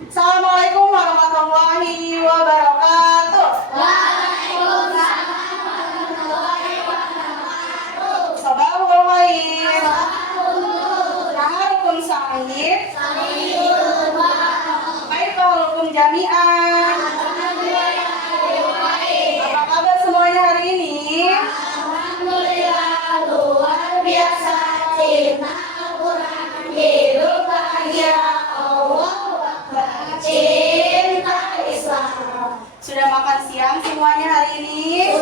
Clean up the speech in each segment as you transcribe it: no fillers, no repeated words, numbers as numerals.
Assalamualaikum warahmatullahi wabarakatuh. Waalaikumsalam warahmatullahi wabarakatuh. Sabahul khair. Sabahul Naharukum sa'id. Sa'idul Wa'am. Kaifa halukum jami'an? Apa kabar semuanya hari ini? Alhamdulillah, luar biasa. Cinta Al-Quran hidup bahagia. Allahu Akbar. Cinta Islam. Sudah makan siang semuanya hari ini?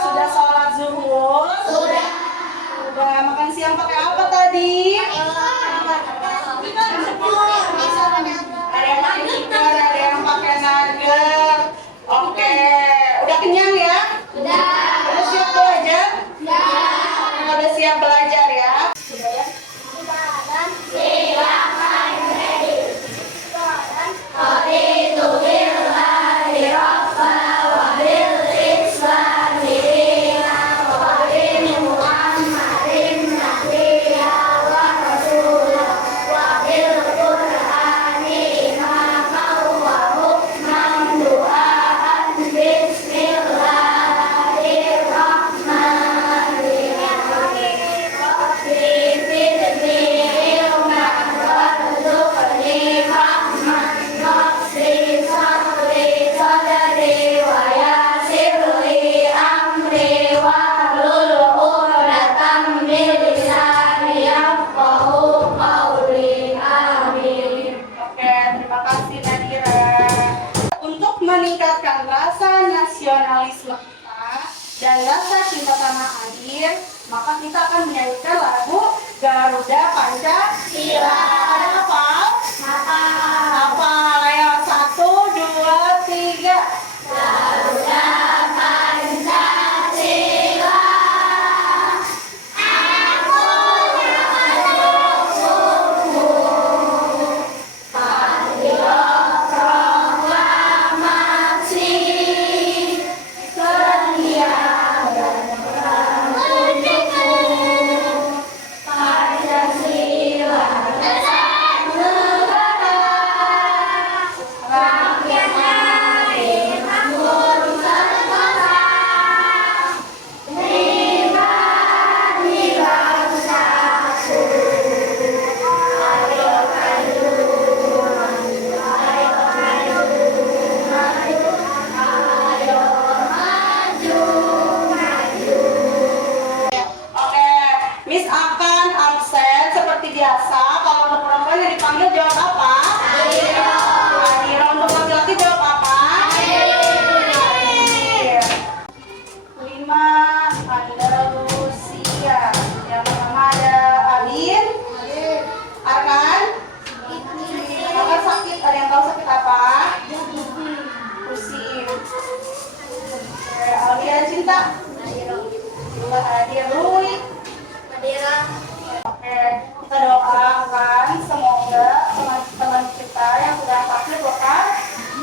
Sudah sholat zuhur? Sudah. Udah makan siang pakai apa tadi? Ada yang pakai chicken, ada yang pakai nugget. Oke, udah kenyang ya? Sudah. Udah siap belajar? Sudah. Udah siap belajar ya? Sudah ya? Silakan ready. Raditu billahi rabba wa bil islami dinan wa bi Muhammadin nabiyya wa rasulah wa bil Qur'ani imaman wa hukman du'aan bismillahirrahmanirrahim. Rabbi zidni ilman warzuqni fahman nafsi sadri wa yassir li amri wahlul 'uqdatam min lisani yafqahu qawli. Amin. Oke, terima kasih Nadira. Untuk meningkatkan rasa nasionalisme kita dan rasa cinta tanah air, maka kita akan menyanyikan lagu Garuda Pancasila. Ada hafal? Hafal. Ayo, 1, 2, 3. Garuda Pancasila, aku mendukungmu. Patriot proklamasi, setia dan untukmu. Pancasila dasar negara, rakyatnya dimakmur sejahtera. Pribadi bangsaku, ayo maju, ayo maju, maju, ayo maju, maju. Oke, Miss akan absen seperti biasa. Kalau untuk perempuan yang dipanggil jawab apa? Ayo. Ayo. Untuk laki-laki jawab apa? Ayo. 5. Andalusia. Yang pertama ada Alin, Arkan. Arkan sakit. Ada yang tahu sakit apa? Pusing. Oke, Alia Cinta. Hadir Rui. Oke, kita doakan semoga teman-teman kita yang sudah vaksin lekas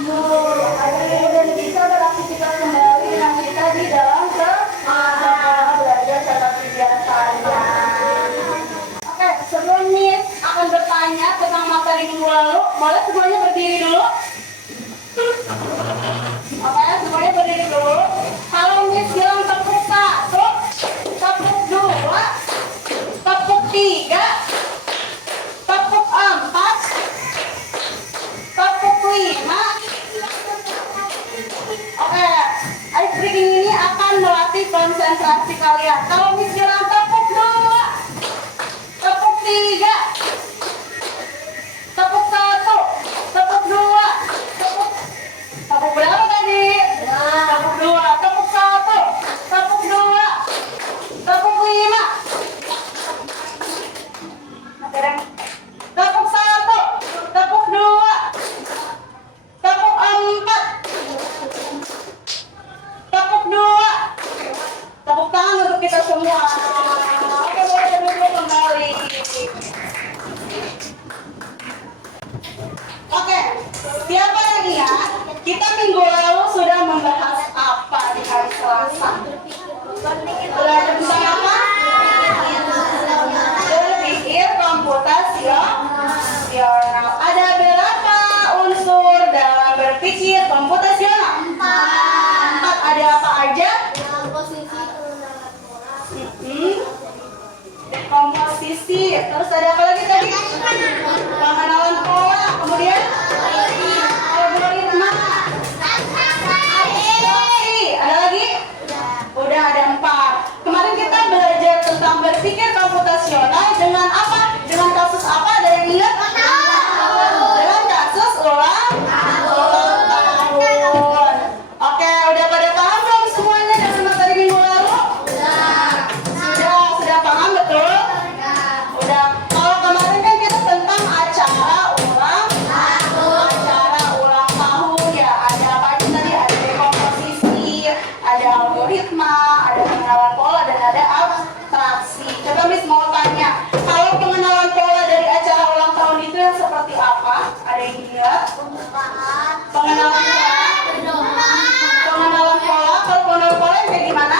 agar kemudian bisa beraktivitas kembali dengan kita di dalam sekolah belajar seperti biasanya. Oke, sebelum Miss akan bertanya tentang materi minggu lalu, boleh semuanya berdiri dulu? Oke, semuanya berdiri dulu. Kalau Miss bilang tepuk 1, tepuk 2, tepuk 3, tepuk 4, tepuk 5. Oke, ice breaking ini akan melatih konsentrasi kalian. Kalau Miss bilang tepuk 2, tepuk 3, tepuk 1, tepuk 2, tepuk berapa tadi? Tepuk 2, tepuk 1, tepuk 2, tepuk 5. Tepuk 1, tepuk 2, tepuk 4, tepuk 2. Tepuk tangan untuk kita semua. Oke, boleh duduk kembali. Oke, siapa yang ingat? Kita minggu lalu sudah membahas apa di hari Selasa? Belajar tentang apa? Berpikir komputasi. Ada berapa komputasional? 4. Ada apa aja? Komposisi. Terus ada apa lagi tadi? Pengenalan pola. Kemudian algoritma. Ada lagi? Udah ada 4. Kemarin kita belajar tentang berpikir komputasional dengan apa? Dengan kasus apa? Ada yang ingat? Dengan kasus ulang tahun. Oke, udah pada paham belum semuanya dengan materi minggu lalu? Sudah paham betul? Udah. Kalau kemarin kan kita tentang acara ulang tahun ya. Ada apa aja tadi? Ada dekomposisi, ada algoritma, ada pengenalan pola, dan ada abstraksi. Coba Miss mau tanya, kalau pengenalan pola dari acara ulang tahun itu yang seperti apa? Ada yang ingat? Pengenalan pola? Pengenalan pola, kalau pengenalan pola yang kayak gimana?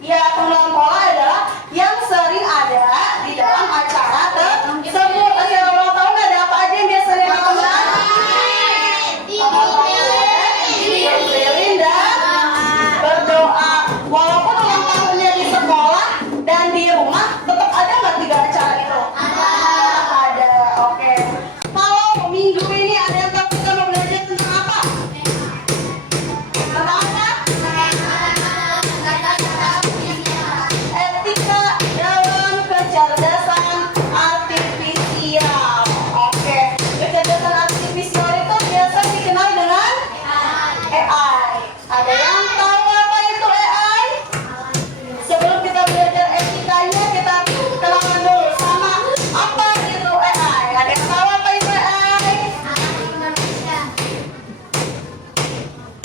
Ya, pengenalan pola adalah yang sering ada di dalam acara tersebut. Acara ulang tahun ada apa aja yang biasanya dikenal? Lilin dan berdoa. Walaupun ulang tahunnya di sekolah dan di rumah, tetap ada nggak 3 acara itu? Ada. Oke. Kalau minggu ini ada yang tahu kita mau belajar tentang apa? Tentang apa? Etika dalam kecerdasan artifisial. Oke. Kecerdasan artifisial itu biasa dikenal dengan AI. Ada yang tahu apa itu AI? Sebelum kita belajar etikanya, kita kenalan dulu sama apa itu AI. Ada yang tahu apa itu AI?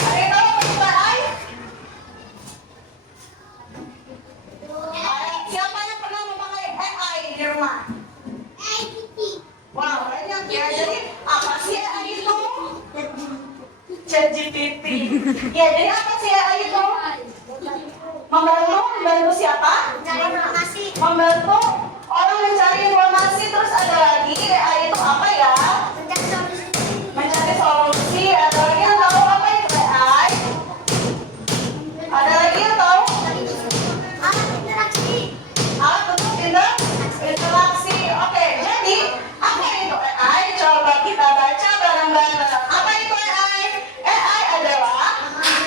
Ada yang tahu apa itu AI? Siapa yang pernah memakai AI di rumah? Wow, banyak ya. Jadi apa sih AI itu? ChatGPT. Ya, jadi apa sih AI itu? Membantu siapa? Membantu orang mencari informasi. Terus ada lagi AI itu apa ya? Mencari solusi. Ada lagi yang tahu apa itu AI? Ada lagi yang tahu? Alat untuk interaksi. Oke, jadi apa itu AI? Coba kita baca bareng-bareng. Apa itu AI? AI adalah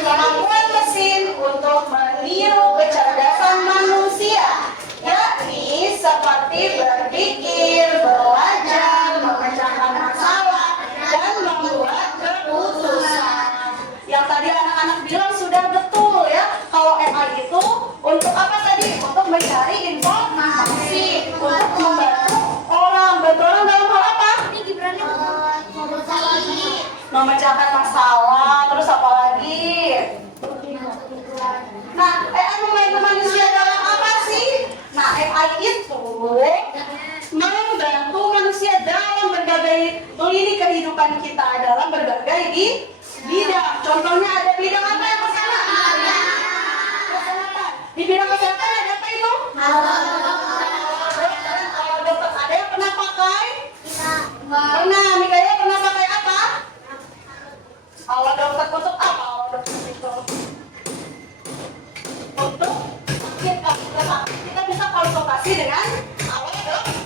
kemampuan mesin untuk meniru kecerdasan manusia, yakni seperti berpikir, belajar, memecahkan masalah, dan membuat keputusan. Yang tadi anak-anak bilang sudah betul ya. Kalau AI itu untuk apa tadi? Untuk mencari informasi, untuk membantu orang. Bantu orang dalam hal apa? Memecahkan masalah. Terus apa lagi? Nah, AI membantu manusia dalam apa sih? Nah, AI itu membantu manusia dalam berbagai lini kehidupan kita, dalam berbagai bidang. Contohnya ada bidang apa yang kesana? Kesehatan. Di bidang kesehatan ada apa itu? Kalau dokter ada yang pernah pakai? Pernah. Mikaya pernah pakai apa? Alat dokter untuk apa? Alat dokter itu untuk kita bisa konsultasi dengan alat dokter.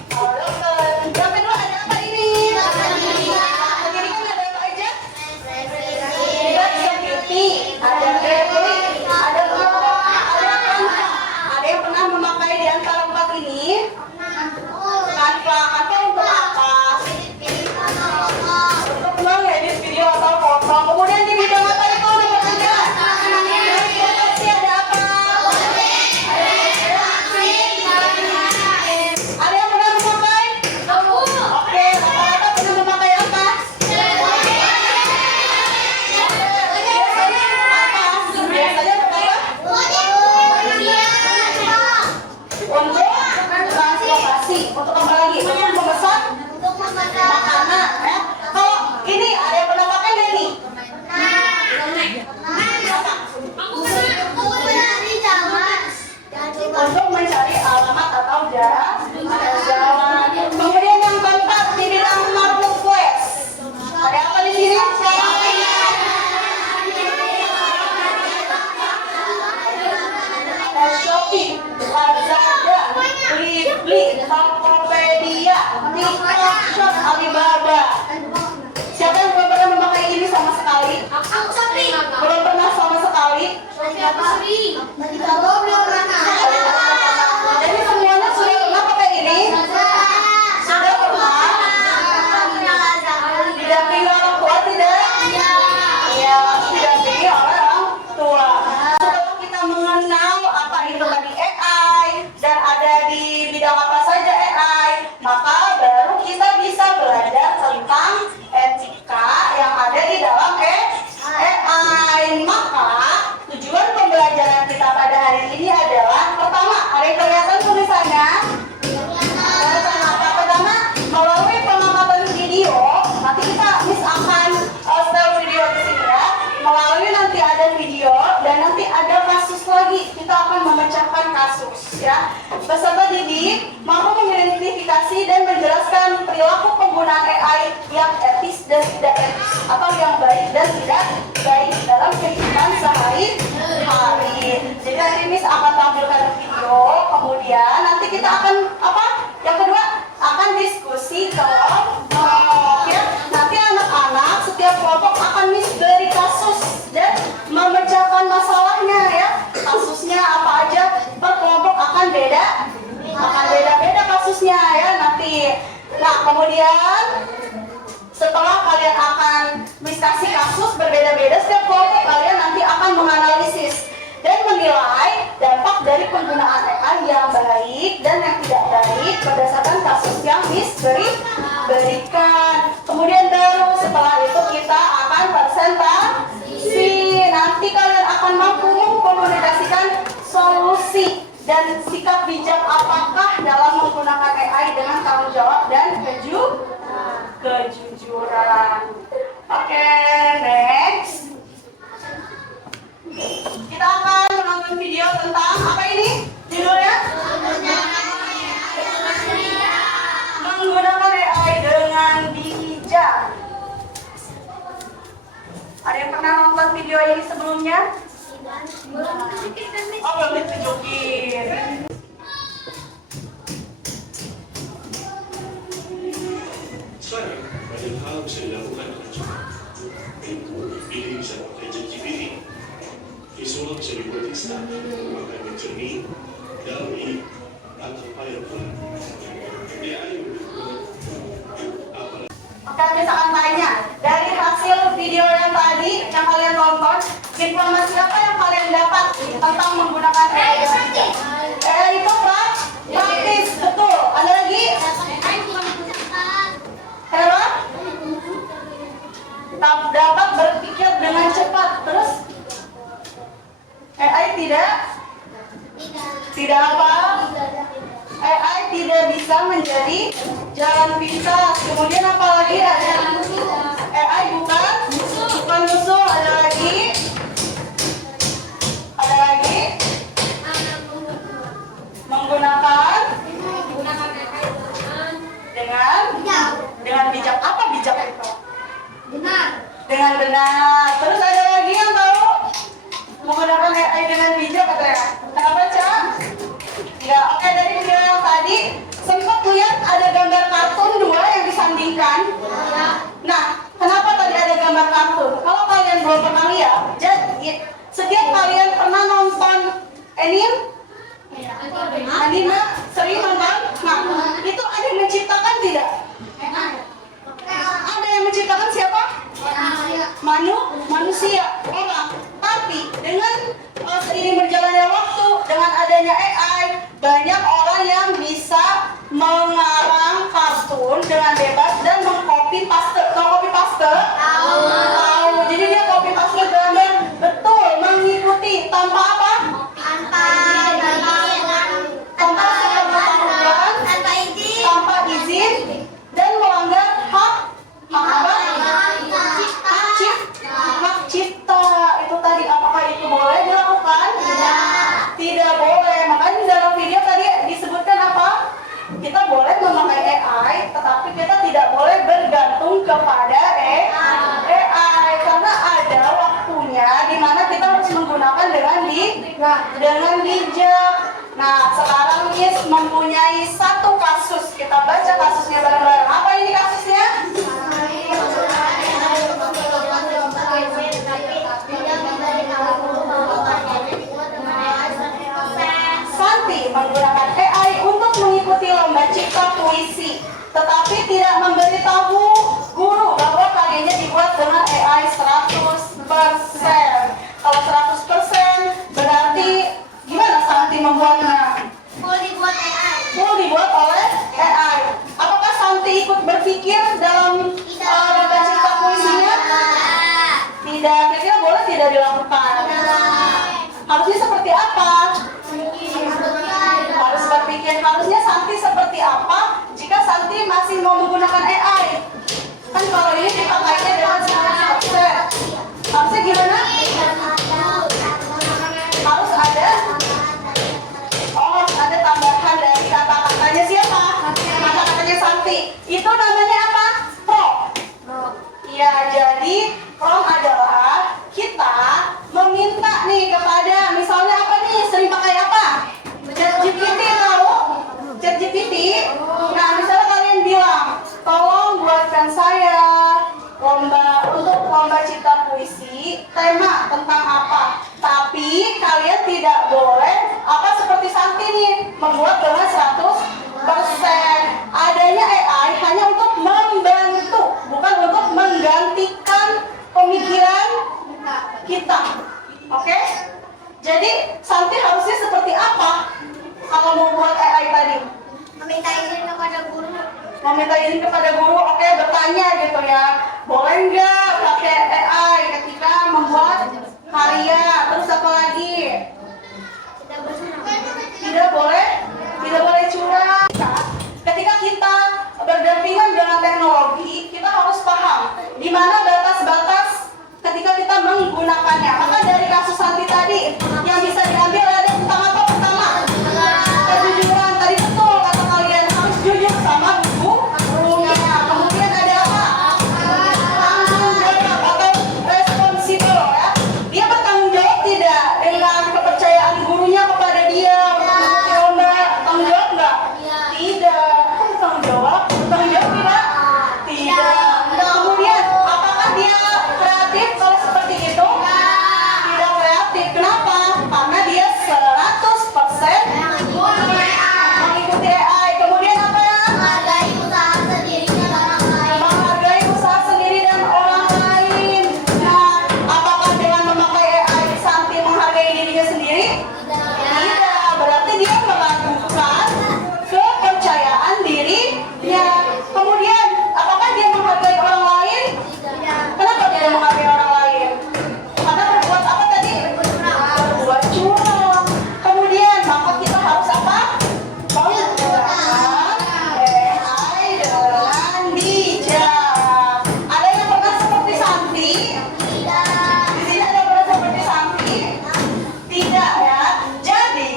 Yang kedua ada apa ini? Jadi kan ada apa aja? Security, ada Bradley, ada Kanka. Ada yang pernah memakai di antara Jadi semuanya sudah pernah pakai ini? Sudah pernah? Didampingi orang tua tidak? Iya, didampingi oleh orang tua. Setelah kita mengenal apa itu tadi AI dan ada di bidang apa saja AI, maka baru kita bisa belajar tentang etika yang ada di dalam AI. Maka tujuan pembelajaran kita pada hari ini adalah pertama, ada yang kelihatan tulisannya? Pertama, melalui pengamatan video, nanti kita akan setel video di sini ya. Melalui nanti ada video dan nanti ada kasus lagi, kita akan memecahkan kasus ya. Peserta didik mampu mengidentifikasi dan menjelaskan perilaku penggunaan AI yang etis dan tidak etis atau yang baik dan tidak baik dalam kehidupan sehari-hari. Jadi nanti Miss akan tampilkan video, kemudian nanti kita akan apa? Yang kedua akan diskusi kelompok ya. Nanti anak-anak setiap kelompok akan Miss beri kasus dan memecahkan masalahnya ya. Kasusnya apa aja per kelompok akan beda-beda kasusnya ya nanti. Nah kemudian setelah kalian akan Miss kasih kasus berbeda-beda, setiap kelompok kalian nanti akan menganalisis dan menilai dampak dari penggunaan AI yang baik dan yang tidak baik berdasarkan kasus yang Miss berikan. Kemudian baru setelah itu kita akan presentasi. Nanti kalian akan mampu mengkomunikasikan solusi dan sikap bijak apakah dalam menggunakan AI dengan tanggung jawab dan kejujuran. Oke, next. Kita akan menonton video tentang apa ini? Judulnya? Menggunakan AI dengan bijak. Ada yang pernah nonton video ini sebelumnya? Oh, belum ditunjukin. Sekarang, banyak hal bisa dilakukan dengan cepat. Ini bisa pakai ChatGPT. Visual bisa dibuat instan, pakai Midjourney, DALL-E, atau Firefly. AI Oke, misalkan tanya, dari hasil video yang tadi yang kalian tonton, informasi apa yang kalian dapat tentang menggunakan AI dengan bijak? AI itu praktis, betul. Ada lagi? Hewan? Dapat berpikir dengan cepat. Terus? AI tidak apa? AI tidak bisa menjadi jalan pintas. Kemudian apa lagi? Ada AI bukan musuh. Ada lagi menggunakan dengan bijak. Apa bijak itu? Dengan benar. Terus ada lagi yang tahu menggunakan AI dengan bijak katanya? Kenapa, Cak? Ya, oke, dari video yang tadi sempat lihat ada gambar kartun dua yang disandingkan. Nah, kenapa tadi ada gambar kartun? Kalau kalian belum pernah lihat, jadi setiap kalian pernah nonton anime sering nonton. Nah, itu ada yang menciptakan tidak? Ada yang menciptakan siapa? Manusia, orang. Tapi dengan seiring berjalannya waktu, dengan adanya AI, banyak orang yang bisa mengarang kartun dengan bebas dan mengcopy paste. Tahu. Jadi dia copy paste gambar betul, mengikuti tanpa apa? Tanpa izin dan melanggar hak cipta. Itu tadi, apakah itu boleh dilakukan? Tidak boleh. Makanya dalam video tadi disebutkan apa? Kita boleh memakai AI, tetapi kita tidak boleh bergantung kepada AI karena ada waktunya di mana kita harus menggunakan dengan bijak. Nah, sekarang Miss mempunyai satu kasus. Kita baca kasusnya bareng-bareng. Apa ini kasusnya? memberitahu guru bahwa karyanya dibuat dengan AI 100%. Kalau 100% berarti gimana Santi membuatnya? Mau dibuat AI. Full dibuat oleh AI. Apakah Santi ikut berpikir dalam lomba cipta puisinya? Tidak. Kira-kira boleh tidak dilakukan? Harusnya seperti apa? Harus berpikir. Harusnya Santi seperti apa jika Santi masih mau menggunakan AI? Kan kalau ini dipakainya dengan 100%. Harusnya gimana? Harus ada. Oh, harus ada tambahan dari kata-katanya siapa? Kata-katanya Santi. Itu namanya apa? Prompt. Iya, jadi prompt adalah kita meminta nih kepada, misalnya apa nih, sering pakai apa? ChatGPT tahu? ChatGPT. Nah, misalnya kalian bilang, tolong buatkan saya untuk lomba cipta puisi tema tentang apa. Tapi kalian tidak boleh apa seperti Santi nih membuat dengan 100%. Adanya AI hanya untuk membantu, bukan untuk menggantikan pemikiran kita. Oke? Jadi Santi harusnya seperti apa kalau mau buat AI tadi? Meminta izin kepada guru. Meminta izin kepada guru, oke, bertanya gitu ya. Boleh nggak pakai AI ketika membuat karya? Terus apa lagi? Tidak bersenang. Tidak boleh curang. Ketika kita berdampingan dengan teknologi, kita harus paham di mana batas-batas ketika kita menggunakannya. Maka dari kasus Santi tadi yang bisa diambil ada tentang apa pertama? Kejujuran. Tadi betul kata kalian, harus jujur sama gurunya. Kemudian ada apa? Tanggung jawab atau responsibel ya. Dia bertanggung jawab tidak dengan kepercayaan gurunya kepada dia untuk mengikuti lomba. Tanggung jawab nggak? Tidak. Tanggung jawab? Tanggung jawab tidak? Tidak. Kemudian apakah dia kreatif kalau seperti itu? Tidak kreatif. Kenapa? Karena dia 100% mengikuti AI. Kemudian apa ya? Menghargai usaha sendiri dan orang lain. Menghargai usaha sendiri dan orang lain. Nah, apakah dengan memakai AI Santi menghargai dirinya sendiri? Tidak. Berarti dia meragukan kepercayaan dirinya. Kemudian, apakah dia menghargai orang lain? Kenapa tidak menghargai orang lain? Karena berbuat apa tadi? Berbuat curang. Kemudian, maka kita harus apa? Menggunakan AI dengan bijak. Ada yang pernah seperti Santi? Di sini ada yang pernah seperti Santi? Tidak ya. Jadi,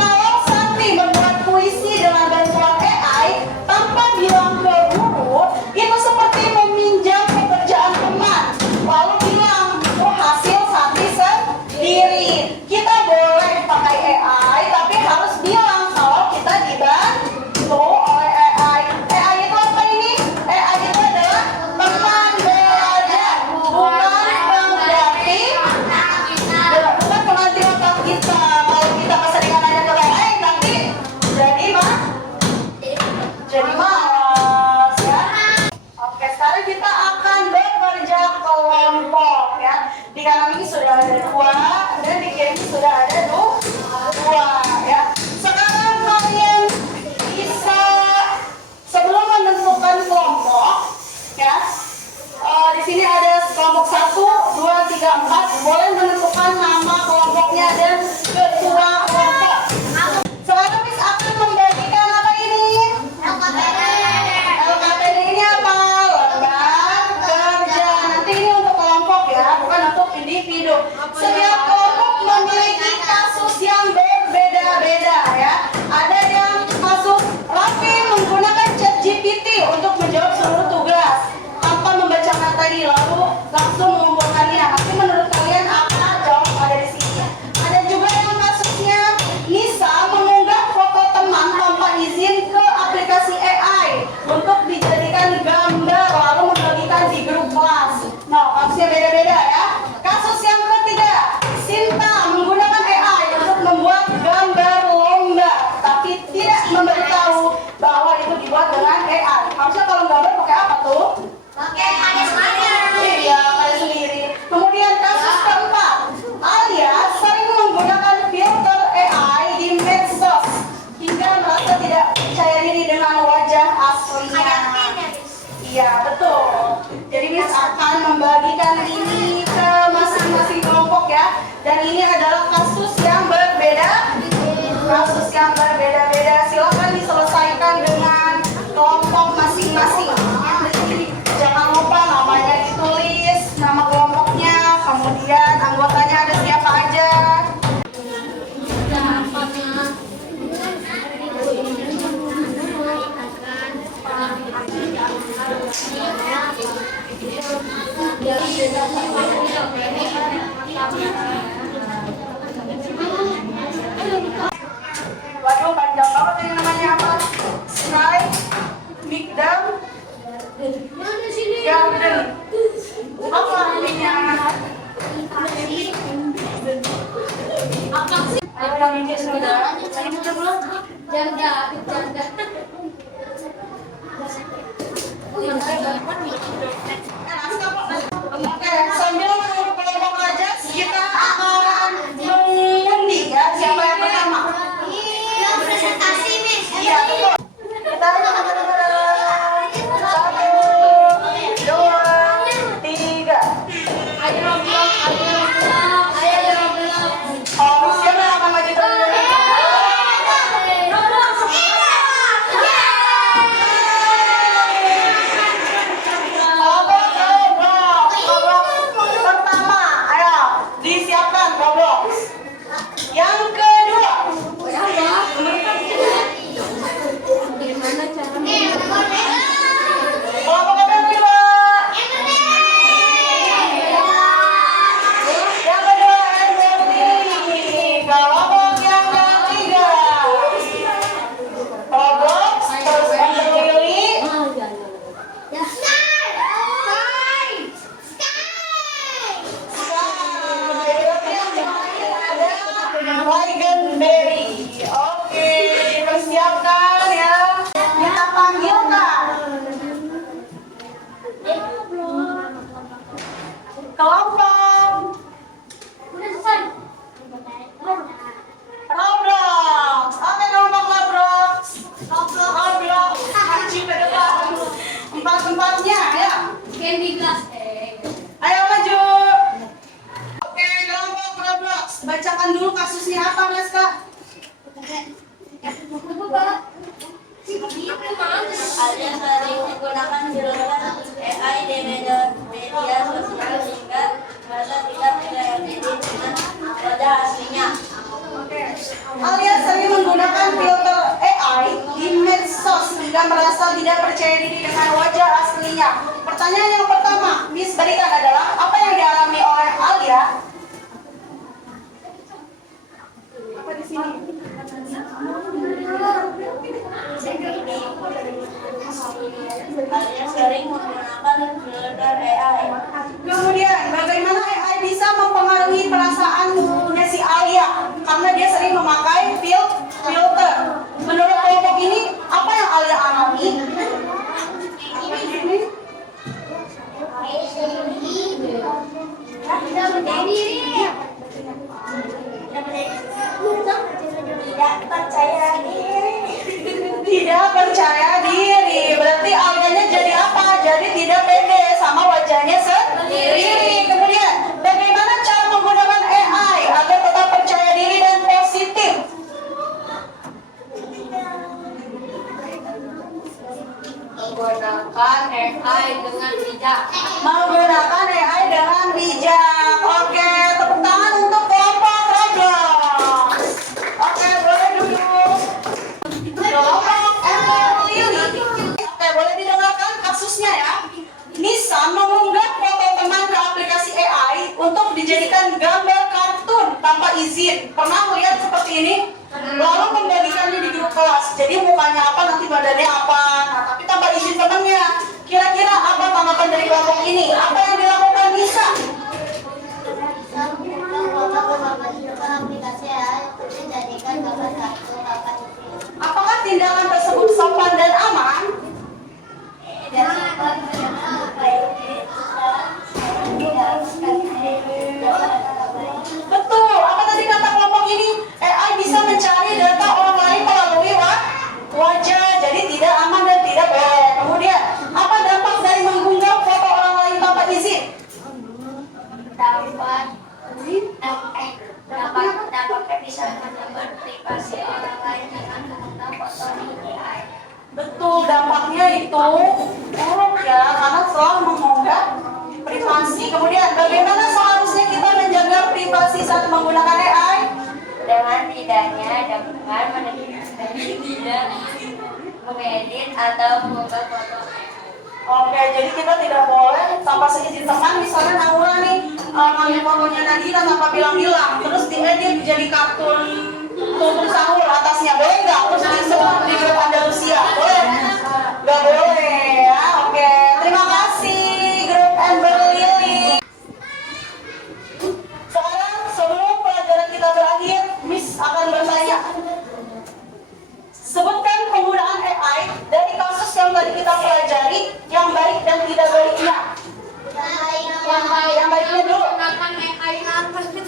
kalau Santi membuat puisi dengan bantuan AI tanpa bilang ke guru, itu seperti meminjam pekerjaan teman. Lalu bilang, oh hasil Santi sendiri. Kita boleh pakai AI, tapi harus bilang kalau kita dibantu oleh AI. AI itu apa ini? AI itu adalah teman belajar, bukan pengganti. Bukan pengganti otak kita. Kalau kita keseringan nanya ke AI, nanti jadi malas ya. Oke, sekarang kita akan bekerja kelompok ya. Di kanan ini sudah ada 2 dan di kiri ini sudah ada 2 ya. Sekarang kalian bisa sebelum menentukan kelompok ya. Di sini ada kelompok 1, 2, 3, 4. Boleh menentukan nama kelompoknya dan ketua kelompok. Sekarang Miss akan membagikan apa ini? LKPD ini apa? Lembar kerja. Nanti ini untuk kelompok ya, bukan untuk individu. Setiap kelompok memiliki kasus yang berbeda Iya, betul. Jadi Miss akan membagikan ini ke masing-masing kelompok ya. Dan ini adalah kasus yang berbeda. Kasus yang berbeda-beda. Silakan diselesaikan dengan kelompok masing-masing. Jangan lupa namanya ditulis, nama kelompoknya, kemudian anggotanya ada siapa aja. Waduh, panjang banget ini namanya apa? Sky, Mikdam, Garden. Apa artinya? Ayo ini sudah. Ini udah belum? Janda. Oke, sambil menunggu kelompok aja, kita akan mengundi ya siapa yang pertama. Presentasi, Miss. Iya, betul. Kita bareng-bareng. 1, 2, 3. Oh, siapa yang akan maju dulu? Kelompok pertama, ayo disiapkan Roblox. Yang kedua, kelompok kedua. Yang kedua Anthony. Kelompok yang ketiga Roblox, terus Anthony. Dragonberry. Oke, dipersiapkan ya. Kita panggilkan kelompok Roblox. Oke, kelompok Roblox. Roblox. Maju ke depan. Empat-empatnya ya. Candy Glass. Ayo maju. Oke, kelompok Roblox. Bacakan dulu kasusnya apa, Reska? Ada sering menggunakan filter AI di media sosial sehingga merasa tidak terjadi dengan wajah aslinya. Alias sering menggunakan filter AI di medsos hingga merasa tidak percaya diri dengan wajah aslinya. Pertanyaan yang pertama, Miss berikan adalah apa yang dialami oleh Alia? Apa di sini? Alias sering menggunakan filter AI. Kemudian, bagaimana AI bisa mempengaruhi perasaannya si Alia? Karena dia sering memakai filter. Menurut kelompok ini, apa yang Alia alami? Tidak percaya diri. Tidak percaya diri. Berarti Alianya jadi apa? Jadi tidak pede sama wajahnya sendiri. Kemudian, bagaimana cara menggunakan AI agar tetap percaya diri dan positif? Menggunakan AI dengan bijak. Menggunakan AI dengan bijak. Oke, tepuk tangan untuk kelompok Roblox. Oke, boleh duduk. Kelompok Lily. Oke, boleh didengarkan kasusnya ya. Nisa mengunggah foto teman ke aplikasi AI untuk dijadikan gambar kartun tanpa izin. Pernah melihat seperti ini? Lalu membagikannya di grup kelas. Jadi mukanya apa, nanti badannya apa. Nah, tapi tanpa izin temannya. Kira-kira apa tanggapan dari kelompok ini? Apa yang dilakukan Nisa? Aplikasi AI untuk dijadikan gambar kartu tanpa izin. Apakah tindakan tersebut sopan dan aman? Betul. Apa tadi kata kelompok ini? AI bisa mencari data orang lain melalui wajah. Jadi tidak aman dan tidak boleh. Kemudian, apa tidak mengedit atau mengunggah foto. Oke, jadi kita tidak boleh tanpa seizin teman, misalnya Naura nih ngambil fotonya Nadira tanpa bilang-bilang, terus diedit jadi kartun tutup sahur atasnya, boleh nggak? Terus disebar di grup Andalusia, boleh? Nggak boleh ya, oke. Terima kasih grup Amber Lily. Sekarang sebelum pelajaran kita berakhir, Miss akan bertanya. Sebutkan penggunaan AI dari kasus yang tadi kita pelajari, yang baik dan tidak baiknya. Yang baiknya dulu.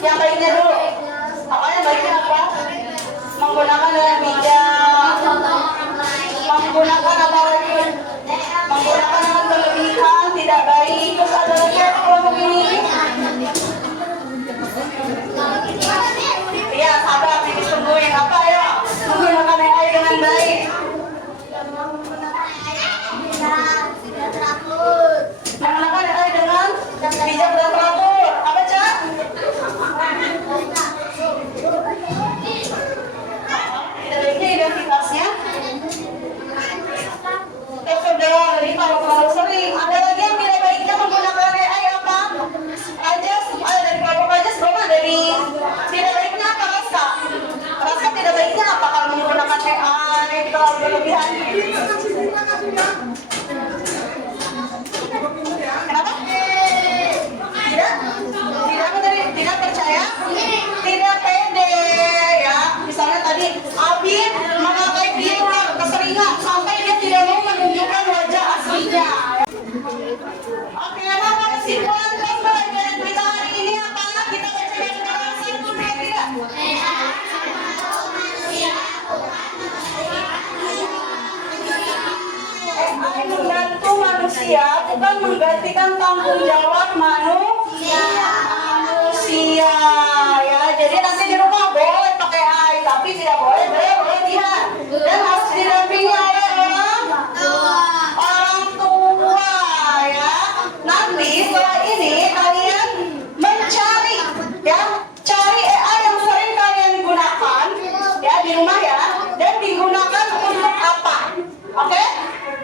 Yang baiknya dulu. Apa yang baiknya apa? Menggunakan dengan bijak. Menggunakan apa lagi? Menggunakan dengan berlebihan, tidak baik. Terus ada lagi apa kelompok ini? Iya, sabar, Miss tungguin apa ya? Menggunakan AI dengan baik. Menggunakan AI dengan bijak dan teratur. Apa, Cak? Tidak baiknya identitasnya. Sudah, jadi kalau terlalu sering. Ada lagi yang tidak baiknya menggunakan AI apa? Aja, dari kelompok aja sebelum dari tidak baiknya apa, Raska? Raska tidak baiknya apa kalau menggunakan AI terlalu berlebihan? Kenapa? Tidak percaya? Tidak pede ya. Misalnya tadi Abid memakai filter keseringan sampai dia tidak mau menunjukkan wajah aslinya. Oke, maka kesimpulan pembelajaran kita hari ini apa? Kita baca bareng-bareng satu dua tiga. AI membantu manusia, bukan menggantikan tanggung jawab manusia. Ya, jadi nanti di rumah boleh pakai AI, tapi tidak boleh berlebihan dan harus didampingi oleh orang tua ya. Nanti setelah ini kalian mencari ya, cari AI yang sering kalian gunakan ya di rumah ya, dan digunakan untuk apa? Oke?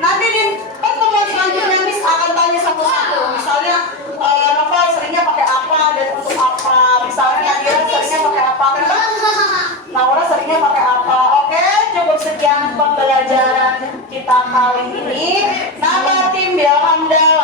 Nanti di pertemuan selanjutnya Miss akan tanya satu-satu. Misalnya Novel seringnya pakai apa dan untuk apa? Misalnya Nadira seringnya pakai apa? Naura seringnya pakai apa? Oke, cukup sekian pembelajaran kita kali ini. Nama tim Bilhamdallah.